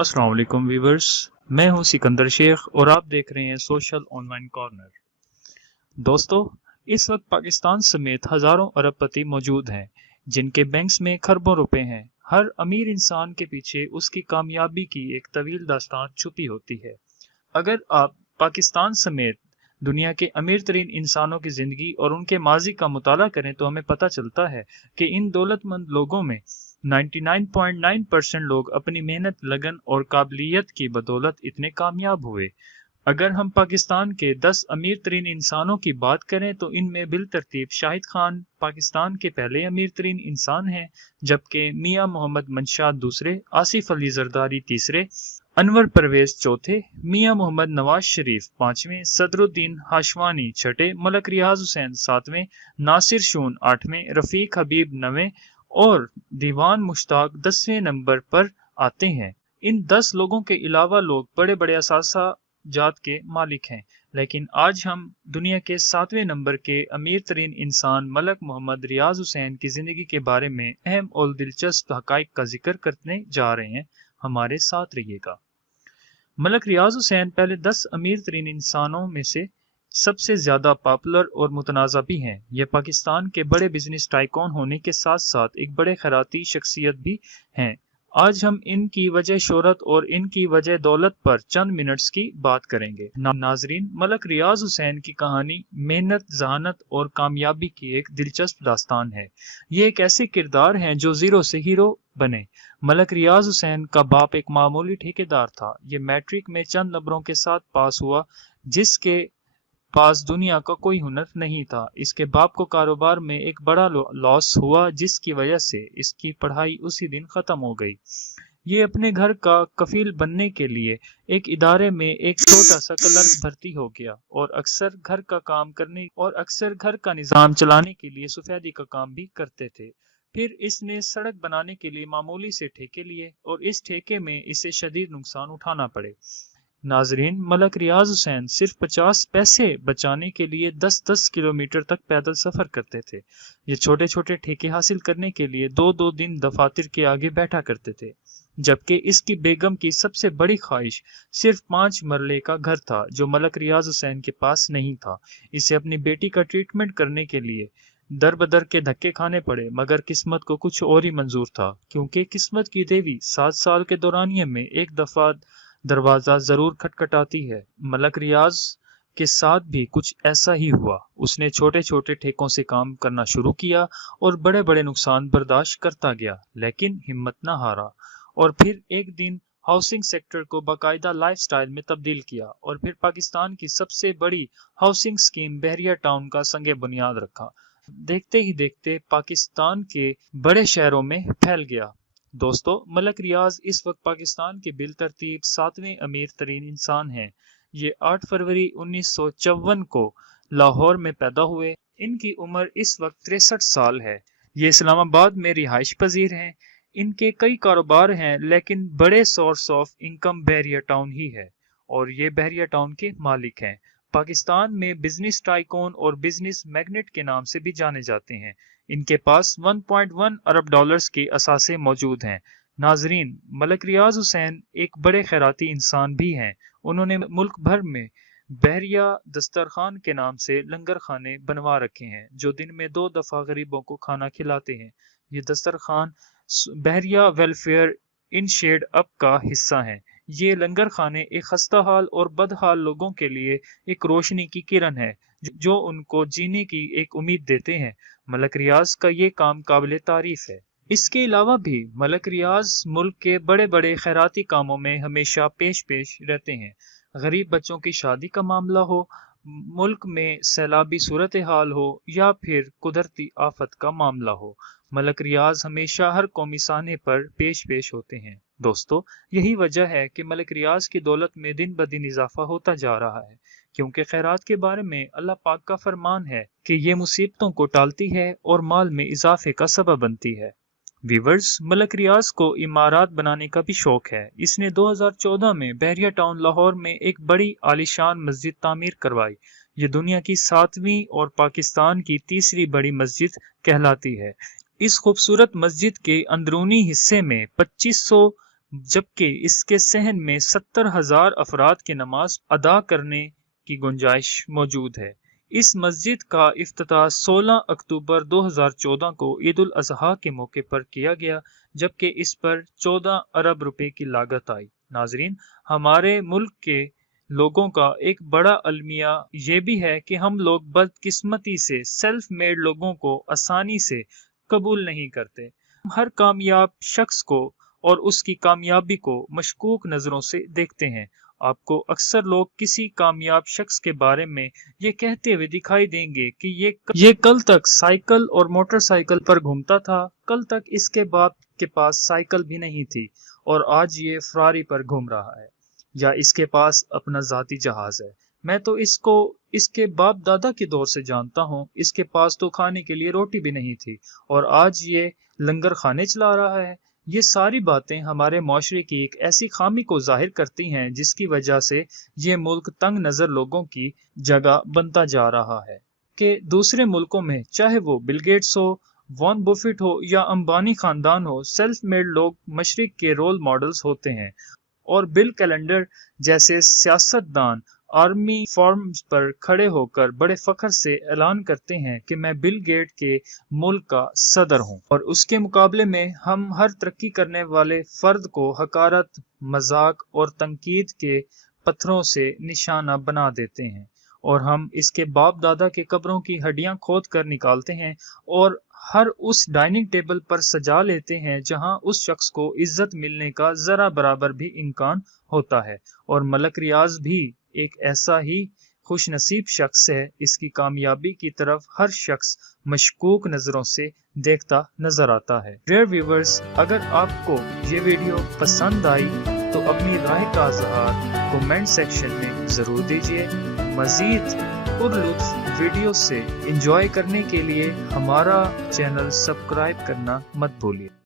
अस्सलाम वालेकुम व्यूवर्स, मैं हूं सिकंदर शेख और आप देख रहे हैं सोशल ऑनलाइन कॉर्नर। दोस्तों, इस वक्त पाकिस्तान समेत हजारों अरबपति मौजूद हैं जिनके बैंक्स में खरबों रुपए हैं। हर अमीर इंसान के पीछे उसकी कामयाबी की एक तवील दास्तान छुपी होती है। अगर आप पाकिस्तान समेत दुनिया के अमीर तरीन इंसानों की जिंदगी और उनके माजी का मुताला करें तो हमें पता चलता है कि इन दौलतमंद लोगों में 99.9% लोग अपनी मेहनत, लगन और काबिलियत की बदौलत इतने कामयाब हुए। अगर हम पाकिस्तान के 10 अमीर तरीन इंसानों की बात करें तो इनमें बिलतरतीब शाहिद खान पाकिस्तान के पहले अमीर तरीन इंसान हैं, जबकि मियां मोहम्मद मंशाद दूसरे, आसिफ अली जरदारी तीसरे, अनवर परवेज चौथे, मियां मोहम्मद नवाज शरीफ पांचवें, सदरुद्दीन हाशवानी छठे, मलक रियाज हुसैन सातवें, नासिर शून आठवें, रफीक हबीब नवें और दीवान मुश्ताक 10वें नंबर पर आते हैं। इन 10 लोगों के अलावा लोग बड़े बड़े असासा जात के मालिक हैं, लेकिन आज हम दुनिया के 7वें नंबर के अमीर तरीन इंसान मलक मोहम्मद रियाज हुसैन की जिंदगी के बारे में अहम और दिलचस्प हकाइक का जिक्र करने जा रहे हैं। हमारे साथ रहिएगा। मलक रियाज हुसैन पहले 10 अमीर तरीन इंसानों में से सबसे ज्यादा पॉपुलर और मुतनाज़ा भी हैं। ये पाकिस्तान के बड़े बिजनेस टाइकॉन होने के साथ साथ एक बड़े खैराती शख्सियत भी हैं। आज हम इनकी वजह शोहरत और इनकी वजह दौलत पर चंद मिनट्स की बात करेंगे। नाजरीन, मलक रियाज हुसैन की कहानी मेहनत, जहानत और कामयाबी की एक दिलचस्प दास्तान है। ये एक ऐसे किरदार हैं जो जीरो से हीरो बने। मलक रियाज हुसैन का बाप एक मामूली ठेकेदार था। ये मैट्रिक में चंद नंबरों के साथ पास हुआ, जिसके पास दुनिया का कोई हुनर नहीं था। इसके बाप को कारोबार में एक बड़ा लॉस हुआ, जिसकी वजह से इसकी पढ़ाई उसी दिन खत्म हो गई। ये अपने घर का कफील बनने के लिए एक इदारे में एक छोटा सा क्लर्क भर्ती हो गया और अक्सर घर का निजाम चलाने के लिए सफेदी का काम भी करते थे। फिर इसने सड़क बनाने के लिए मामूली से ठेके लिए और इस ठेके में इसे शदीद नुकसान उठाना पड़े। नाजरीन, मलक रियाज हुसैन सिर्फ 50 पैसे बचाने के लिए 10-10 किलोमीटर तक पैदल सफर करते थे। ये छोटे छोटे ठेके हासिल करने के लिए 2-2 दिन दफातर के आगे बैठा करते थे, जबकि इसकी बेगम की सबसे बड़ी ख्वाहिश सिर्फ 5 मरले का घर था, जो मलक रियाज हुसैन के पास नहीं था। इसे अपनी बेटी का ट्रीटमेंट करने के लिए दर बदर के धक्के खाने पड़े, मगर किस्मत को कुछ और ही मंजूर था, क्योंकि किस्मत की देवी 7 साल के दौरानिये में एक दफा दरवाजा जरूर खटखटाती है। मलक रियाज के साथ भी कुछ ऐसा ही हुआ। उसने छोटे छोटे ठेकों से काम करना शुरू किया और बड़े बड़े नुकसान बर्दाश्त करता गया, लेकिन हिम्मत न हारा और फिर एक दिन हाउसिंग सेक्टर को बाकायदा लाइफस्टाइल में तब्दील किया और फिर पाकिस्तान की सबसे बड़ी हाउसिंग स्कीम बहरिया टाउन का संगे बुनियाद रखा। देखते ही देखते पाकिस्तान के बड़े शहरों में फैल गया। दोस्तों, मलक रियाज इस वक्त पाकिस्तान के बिलतरतीब 7वें अमीर तरीन इंसान हैं। ये 8 फरवरी 1954 को लाहौर में पैदा हुए। इनकी उम्र इस वक्त 63 साल है। ये इस्लामाबाद में रिहाइश पजीर हैं। इनके कई कारोबार हैं, लेकिन बड़े source of income Bahria town ही है और ये बहरिया टाउन के मालिक हैं। पाकिस्तान में बिजनेस टाइकून और बिजनेस मैग्नेट के नाम से भी जाने जाते हैं। इनके पास 1.1 अरब डॉलर्स के असासे मौजूद हैं। नाजरीन, मलक रियाज हुसैन एक बड़े खैराती इंसान भी हैं। उन्होंने मुल्क भर में बहरिया दस्तरखान के नाम से लंगर खाने बनवा रखे हैं, जो दिन में 2 दफा गरीबों को खाना खिलाते हैं। ये दस्तरखान बहरिया वेलफेयर इन शेड अप का हिस्सा हैं। ये लंगर खाने एक खस्ता हाल और बदहाल लोगों के लिए एक रोशनी की किरण है, जो उनको जीने की एक उम्मीद देते हैं। मलक रियाज का ये काम काबिल तारीफ है। इसके अलावा भी मलक रियाज मुल्क के बड़े बड़े खैराती कामों में हमेशा पेश रहते हैं। गरीब बच्चों की शादी का मामला हो, मुल्क में सैलाबी सूरत हाल हो या फिर कुदरती आफत का मामला हो, मलक रियाज हमेशा हर कौमी साने पर पेश होते हैं। दोस्तों, यही वजह है कि मलक रियाज की दौलत में दिन ब दिन इजाफा होता जा रहा है, क्योंकि खैरात के बारे में अल्लाह पाक का फरमान है कि ये मुसीबतों को टालती है और माल में इजाफे का सबब बनती है। वीवर्स, मलक रियाज को इमारत बनाने का भी शौक है। इसने 2014 में बहरिया टाउन लाहौर में एक बड़ी आलीशान मस्जिद तामीर करवाई। ये दुनिया की 7वीं और पाकिस्तान की 3री बड़ी मस्जिद कहलाती है। इस खूबसूरत मस्जिद के अंदरूनी हिस्से में 2500 जबकि इसके सहन में 70,000 अफराद की नमाज अदा करने की गुंजाइश मौजूद है। इस मस्जिद का इफ्तिताह 16 अक्टूबर 2014 को ईद उल अजहा के मौके पर किया गया, जबकि इस पर 14 अरब रुपए की लागत आई। नाजरीन, हमारे मुल्क के लोगों का एक बड़ा अलमिया ये भी है कि हम लोग बदकिस्मती से सेल्फ मेड लोगों को आसानी से कबूल नहीं करते। हर कामयाब शख्स को और उसकी कामयाबी को मशकूक नजरों से देखते हैं। आपको अक्सर लोग किसी कामयाब शख्स के बारे में ये कहते हुए दिखाई देंगे कि ये कल तक साइकिल और मोटरसाइकिल पर घूमता था, कल तक इसके बाप के पास साइकिल भी नहीं थी और आज ये फरारी पर घूम रहा है, या इसके पास अपना जाती जहाज है। मैं तो इसको इसके बाप दादा के दौर से जानता हूँ, इसके पास तो खाने के लिए रोटी भी नहीं थी और आज ये लंगर खाने चला रहा है। ये सारी बातें हमारे माशरे की एक ऐसी खामी को जाहिर करती हैं जिसकी वजह से ये मुल्क तंग नजर लोगों की जगह बनता जा रहा है कि दूसरे मुल्कों में, चाहे वो बिल गेट्स हो, वॉन बुफेट हो या अंबानी खानदान हो, सेल्फ मेड लोग मशरिक के रोल मॉडल्स होते हैं और बिल कैलेंडर जैसे सियासतदान आर्मी फॉर्म्स पर खड़े होकर बड़े फख्र से ऐलान करते हैं कि मैं बिल गेट के मुल्क का सदर हूं, और उसके मुकाबले में हम हर तरक्की करने वाले फर्द को हकारत, मजाक और तनकीद के पत्थरों से निशाना बना देते हैं, और हम इसके बाप दादा के कब्रों की हड्डियां खोद कर निकालते हैं और हर उस डाइनिंग टेबल पर सजा लेते हैं जहां उस शख्स को इज्जत मिलने का जरा बराबर भी इम्कान होता है। और मलक रियाज भी एक ऐसा ही खुश नसीब शख्स है, इसकी कामयाबी की तरफ हर शख्स मशकूक नजरों से देखता नजर आता है। डियर व्यूअर्स, अगर आपको ये वीडियो पसंद आई तो अपनी राय का इज़हार कमेंट सेक्शन में जरूर दीजिए। मजीद पुरलुत्फ वीडियो से एंजॉय करने के लिए हमारा चैनल सब्सक्राइब करना मत भूलिए।